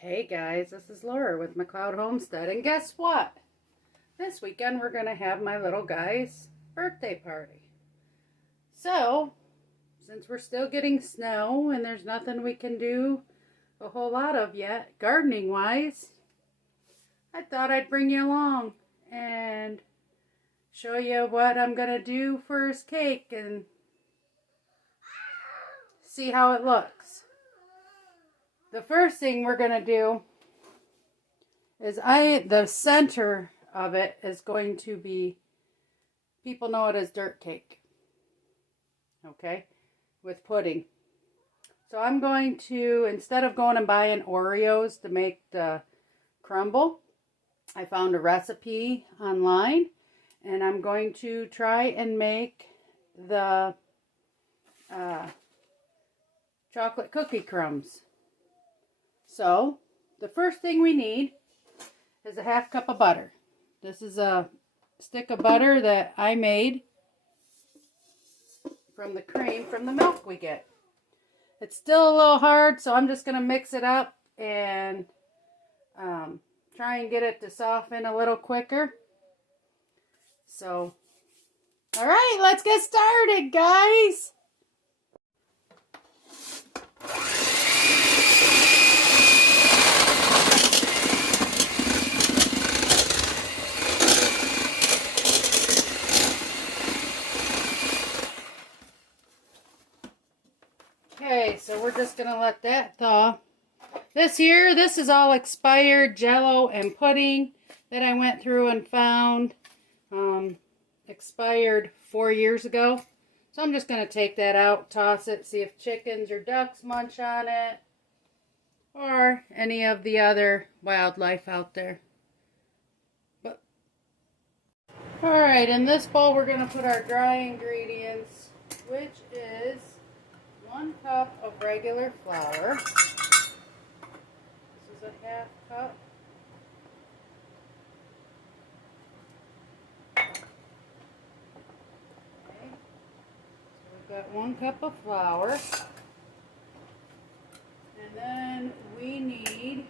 Hey guys, this is Laura with McLeod Homestead, and guess what? This weekend we're going to have my little guy's birthday party. So, since we're still getting snow and there's nothing we can do a whole lot of yet, gardening wise, I thought I'd bring you along and show you what I'm going to do for his cake and see how it looks. The first thing we're going to do is the center of it is going to be, people know it as dirt cake, okay, with pudding. So I'm going to, instead of going and buying Oreos to make the crumble, I found a recipe online, and I'm going to try and make the chocolate cookie crumbs. So, the first thing we need is a half cup of butter. This is a stick of butter that I made from the cream from the milk we get. It's still a little hard, so I'm just going to mix it up and try and get it to soften a little quicker. So, alright, let's get started, guys! Okay, so we're just going to let that thaw. This is all expired Jell-O and pudding that I went through and found. Expired 4 years ago. So I'm just going to take that out, toss it, see if chickens or ducks munch on it. Or any of the other wildlife out there. Alright, in this bowl we're going to put our dry ingredients, which is 1 cup of regular flour. This is a half cup. Okay. So we've got 1 cup of flour. And then we need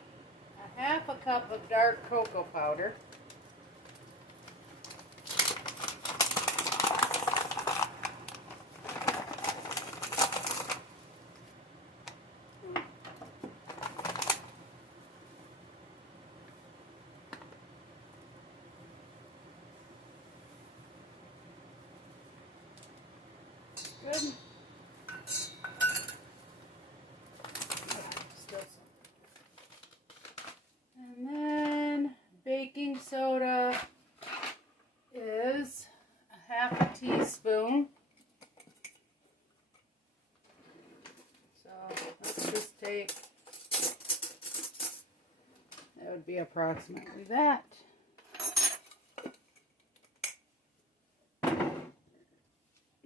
a half a cup of dark cocoa powder. Good. And then baking soda is a half a teaspoon. So let's just take, that would be approximately that.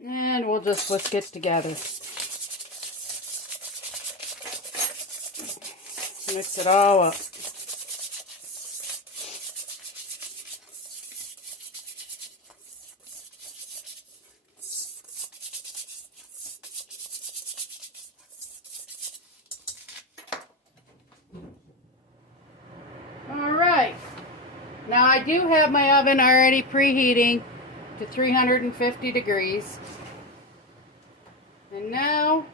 And we'll just whisk it together. Mix it all up. Alright. Now I do have my oven already preheating to 350 degrees. And now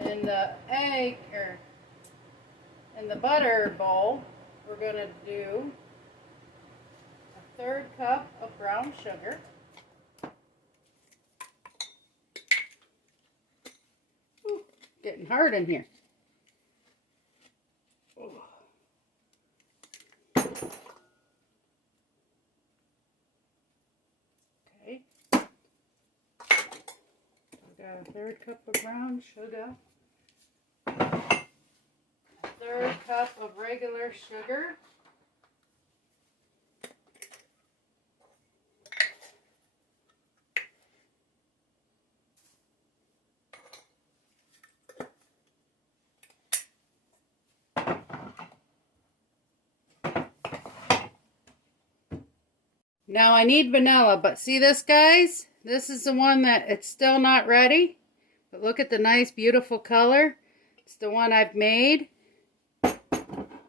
in the in the butter bowl, we're going to do a 1/3 cup of brown sugar. Ooh, getting hard in here. Okay. I've got a 1/3 cup of brown sugar. 1/3 cup of regular sugar. Now I need vanilla, but see this, guys? This is the one that it's still not ready. But look at the nice, beautiful color. It's the one I've made.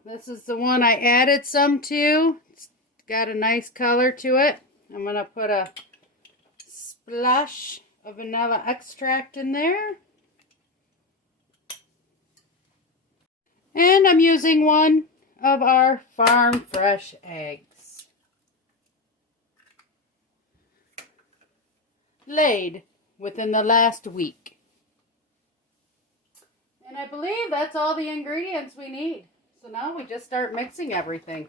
This is the one I added some to. It's got a nice color to it. I'm going to put a splash of vanilla extract in there. And I'm using one of our farm fresh eggs. Laid within the last week. And I believe that's all the ingredients we need. So now we just start mixing everything.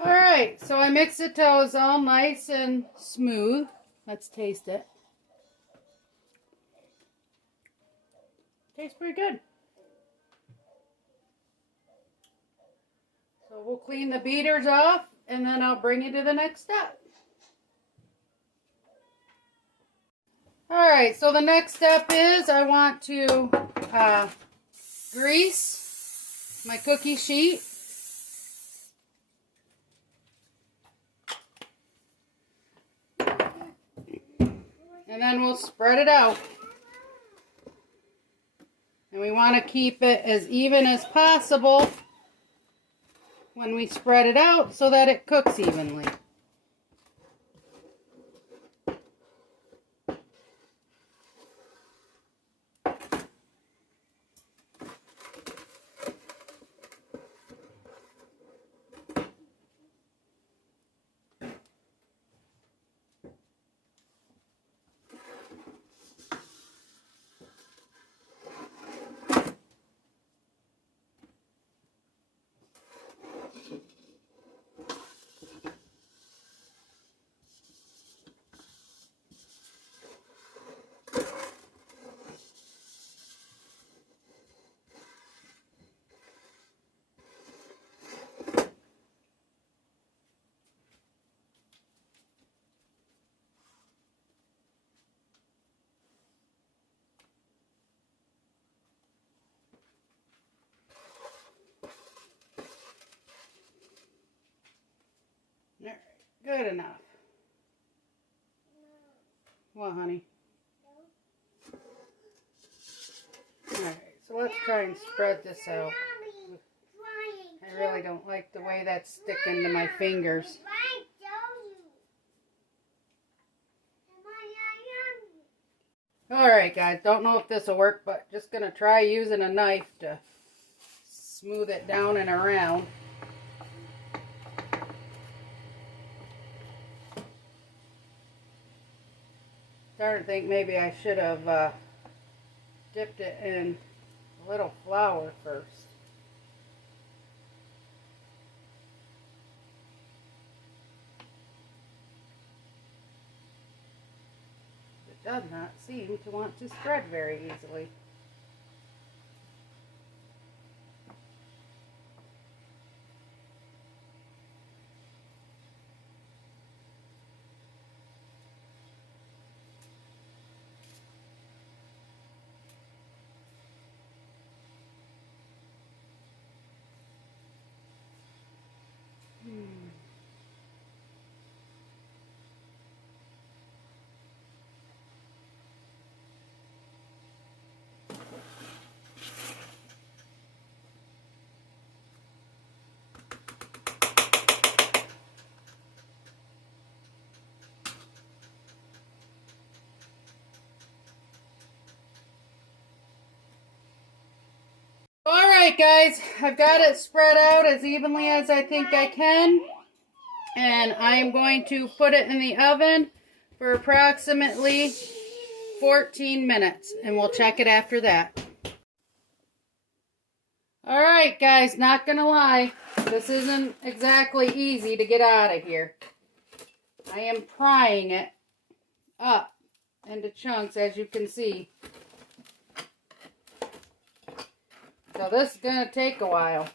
Alright, so I mixed it till it's all nice and smooth. Let's taste it. Tastes pretty good. So we'll clean the beaters off and then I'll bring you to the next step. Alright, so the next step is I want to grease my cookie sheet. And then we'll spread it out. And we want to keep it as even as possible when we spread it out so that it cooks evenly. Alright, good enough. What, honey? Alright, so let's try and spread this out. I really don't like the way that's sticking to my fingers. Alright guys, don't know if this will work, but just going to try using a knife to smooth it down and around. Starting to think maybe I should have dipped it in a little flour first. It does not seem to want to spread very easily. Alright guys, I've got it spread out as evenly as I think I can. And I'm going to put it in the oven for approximately 14 minutes. And we'll check it after that. Alright guys, not gonna lie, this isn't exactly easy to get out of here. I am prying it up into chunks, as you can see. So this is gonna take a while.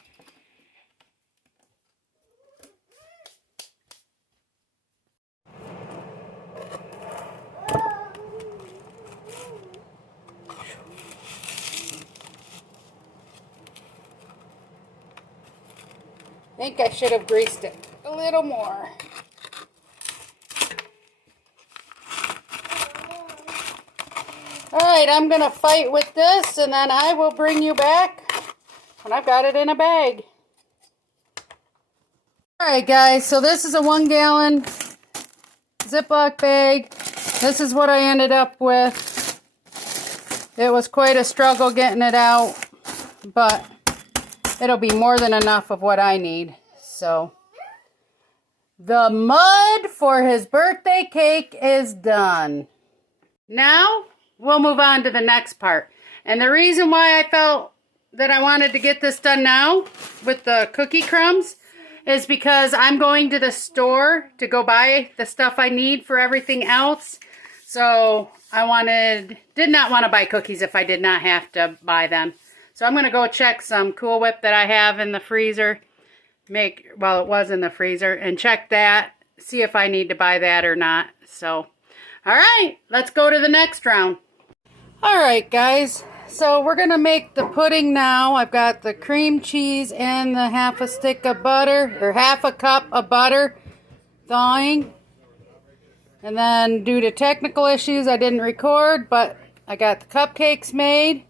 I think I should have greased it a little more. Alright, I'm going to fight with this and then I will bring you back when I've got it in a bag. Alright guys, so this is a 1 gallon Ziploc bag. This is what I ended up with. It was quite a struggle getting it out, but it'll be more than enough of what I need. So, the mud for his birthday cake is done. Now, we'll move on to the next part. And the reason why I felt that I wanted to get this done now with the cookie crumbs is because I'm going to the store to go buy the stuff I need for everything else. So, did not want to buy cookies if I did not have to buy them. So I'm going to go check some Cool Whip that I have in the freezer. It was in the freezer. And check that. See if I need to buy that or not. So, alright. Let's go to the next round. Alright guys. So we're going to make the pudding now. I've got the cream cheese and the half a stick of butter. Or half a cup of butter thawing. And then due to technical issues I didn't record. But I got the cupcakes made.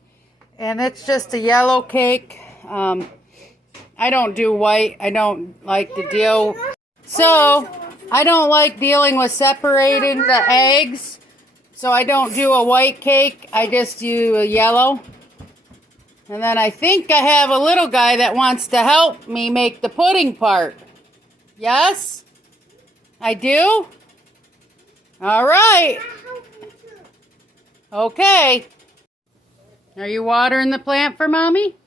And it's just a yellow cake. I don't do white. I don't like to deal. So, I don't like dealing with separating the eggs. So, I don't do a white cake. I just do a yellow. And then I think I have a little guy that wants to help me make the pudding part. Yes? I do? Alright. Okay. Are you watering the plant for Mommy?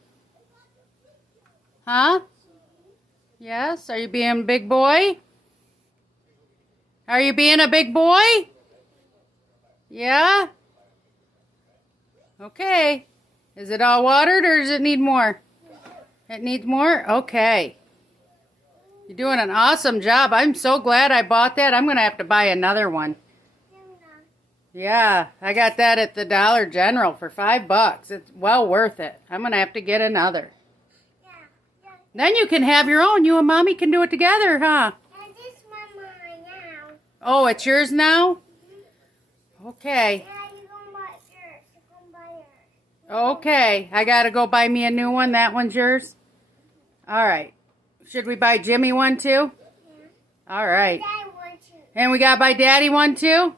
Huh? Yes? Are you being a big boy? Are you being a big boy? Yeah? Okay. Is it all watered or does it need more? It needs more? Okay. You're doing an awesome job. I'm so glad I bought that. I'm going to have to buy another one. Yeah, I got that at the Dollar General for $5. It's well worth it. I'm going to have to get another. Yeah. Then you can have your own. You and Mommy can do it together, huh? Yeah, this is mine now. Oh, it's yours now? Mm-hmm. Okay. Yeah, you're going to buy yours. You're going to buy yours. Okay, I got to go buy me a new one. That one's yours? All right. Should we buy Jimmy one too? Yeah. All right. Daddy one too. And we got to buy Daddy one too?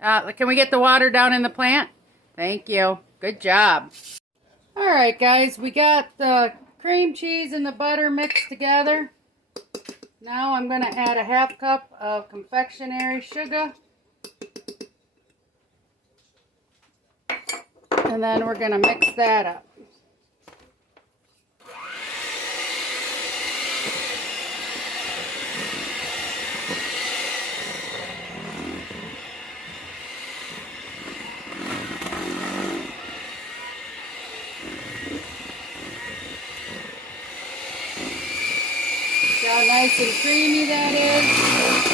Can we get the water down in the plant? Thank you. Good job. Alright guys, we got the cream cheese and the butter mixed together. Now I'm going to add a half cup of confectionery sugar. And then we're going to mix that up. How nice and creamy that is.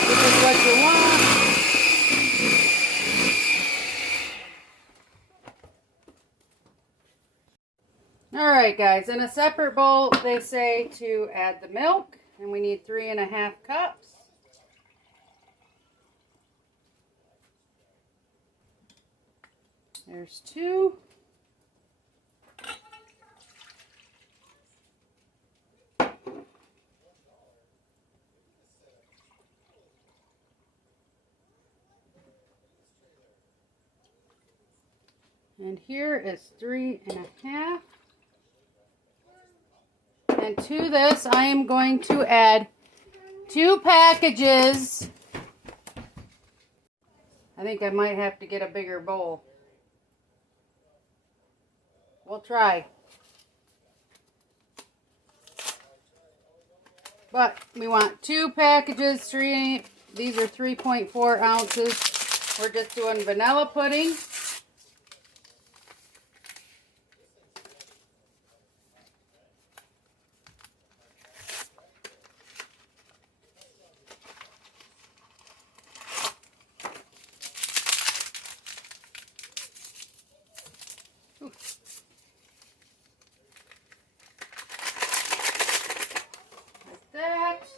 This is what you want. Alright guys, in a separate bowl they say to add the milk, and we need 3.5 cups. There's 2. And here is 3.5. And to this, I am going to add 2 packages. I think I might have to get a bigger bowl. We'll try. But we want 2 packages, these are 3.4 ounces. We're just doing vanilla pudding. That.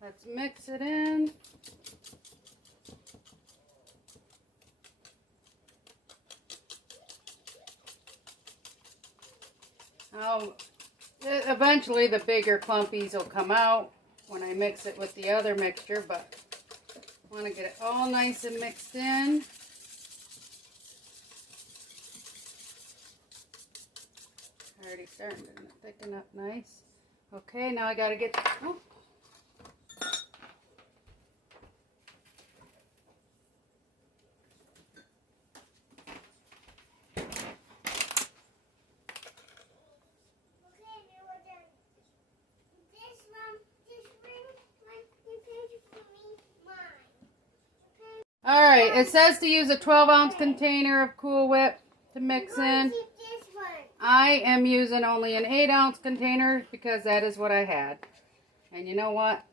Let's mix it in. Eventually the bigger clumpies will come out when I mix it with the other mixture, but I want to get it all nice and mixed in. Already starting to thicken up nice. Okay, now I gotta get, oh. Alright, it says to use a 12-ounce container of Cool Whip to mix in. I am using only an 8-ounce container because that is what I had. And you know what?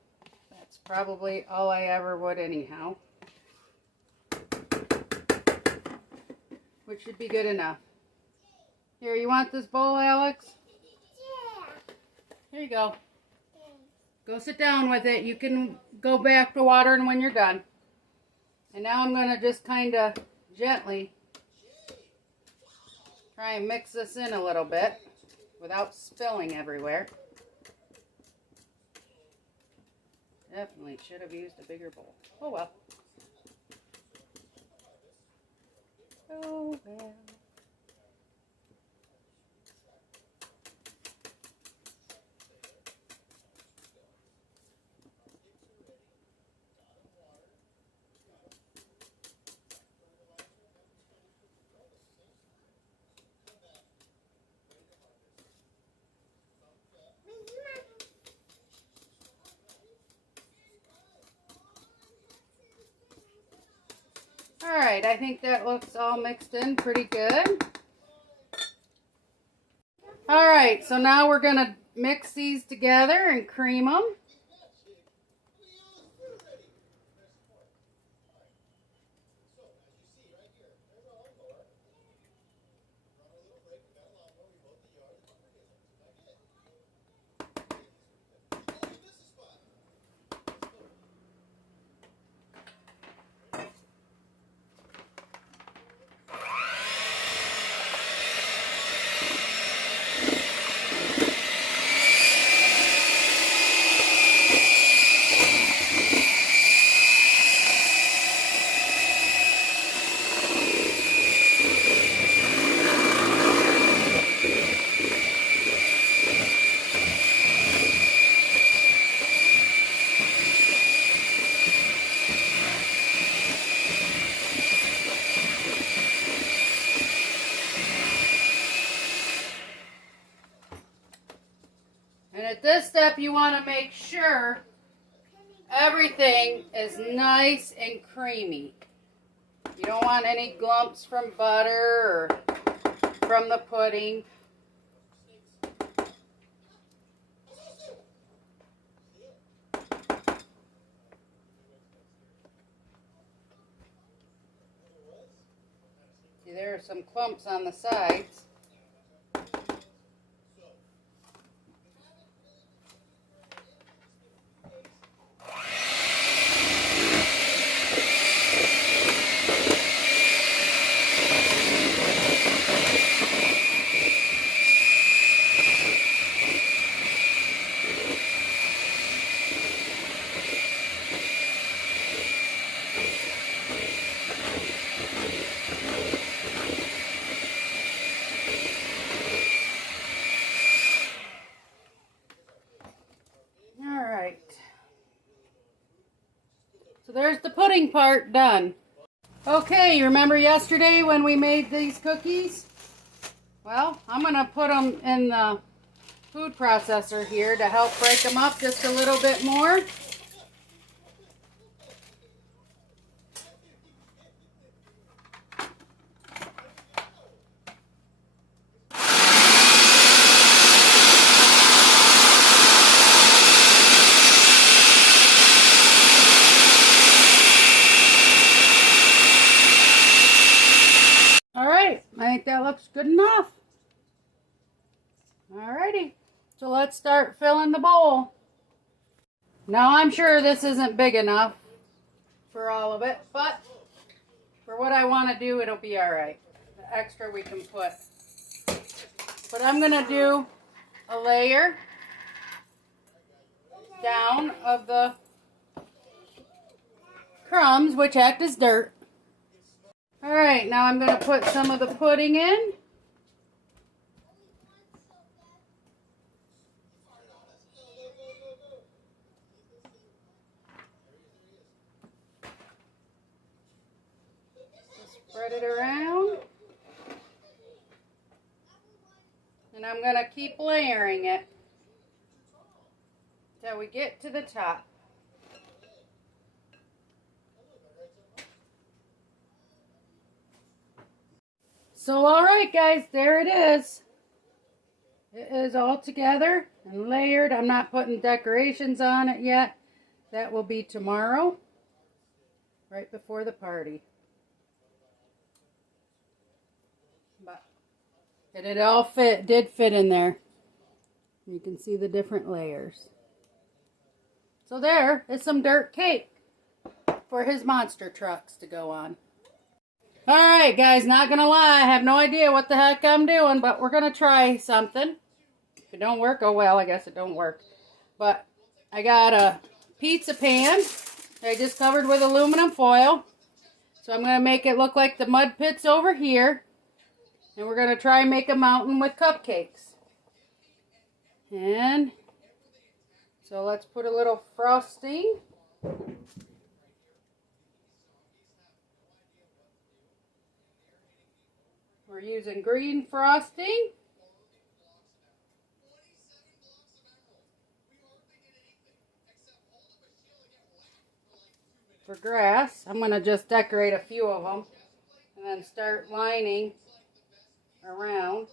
That's probably all I ever would anyhow. Which should be good enough. Here, you want this bowl, Alex? Yeah. Here you go. Go sit down with it. You can go back to watering when you're done. And now I'm going to just kind of gently try and mix this in a little bit without spilling everywhere. Definitely should have used a bigger bowl. Oh well. Oh well. Alright, I think that looks all mixed in pretty good. Alright, so now we're going to mix these together and cream them. And at this step, you want to make sure everything is nice and creamy. You don't want any glumps from butter or from the pudding. See, there are some clumps on the sides. there's the pudding part done. Okay, you remember yesterday when we made these cookies? Well, I'm going to put them in the food processor here to help break them up just a little bit more. Alright, I think that looks good enough. Alrighty, so let's start filling the bowl. Now I'm sure this isn't big enough for all of it, but for what I want to do, it'll be alright. The extra we can put. But I'm going to do a layer down of the crumbs, which act as dirt. Alright, now I'm going to put some of the pudding in. Spread it around. And I'm going to keep layering it till we get to the top. So alright guys, there it is. It is all together and layered. I'm not putting decorations on it yet. That will be tomorrow, right before the party. But it all did fit in there. You can see the different layers. So there is some dirt cake for his monster trucks to go on. Alright guys, not gonna lie, I have no idea what the heck I'm doing, but we're gonna try something. If it don't work, oh well, I guess it don't work. But I got a pizza pan that I just covered with aluminum foil. So I'm gonna make it look like the mud pits over here. And we're gonna try and make a mountain with cupcakes. And so let's put a little frosting. We're using green frosting. For grass, I'm going to just decorate a few of them and then start lining around.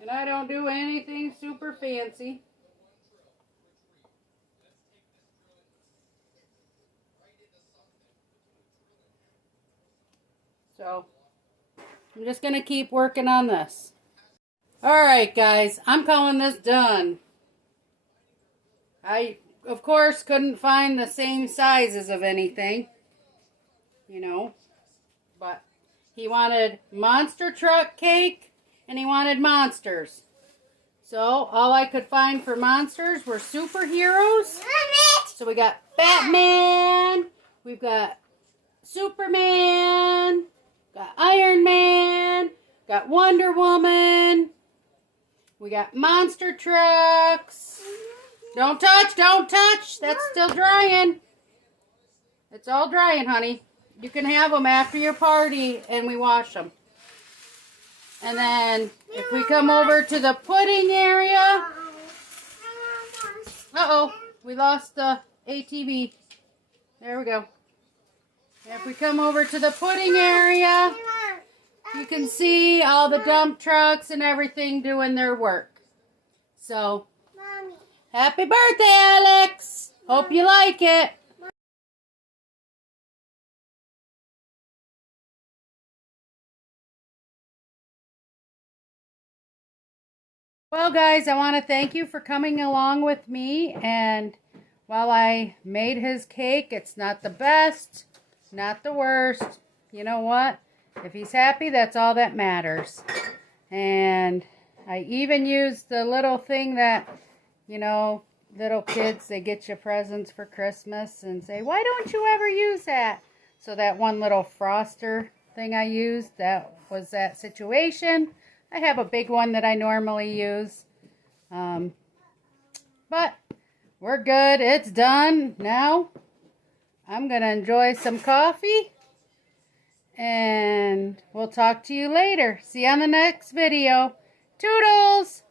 And I don't do anything super fancy. So I'm just going to keep working on this. Alright guys, I'm calling this done. I, of course, couldn't find the same sizes of anything. You know. But he wanted monster truck cake. And he wanted monsters. So, all I could find for monsters were superheroes. So we got Batman. We've got Superman. Got Iron Man. Got Wonder Woman. We got monster trucks. Don't touch, don't touch. That's still drying. It's all drying, honey. You can have them after your party and we wash them. And then, if we come over to the pudding area... Uh-oh, we lost the ATV. There we go. If we come over to the pudding area, you can see all the dump trucks and everything doing their work. So, happy birthday, Alex! Hope you like it. Well guys, I want to thank you for coming along with me, and while I made his cake, it's not the best, not the worst. You know what? If he's happy, that's all that matters. And I even used the little thing that, you know, little kids, they get you presents for Christmas and say, why don't you ever use that? So that one little froster thing I used, that was that situation. I have a big one that I normally use. But we're good. It's done. Now I'm going to enjoy some coffee. And we'll talk to you later. See you on the next video. Toodles!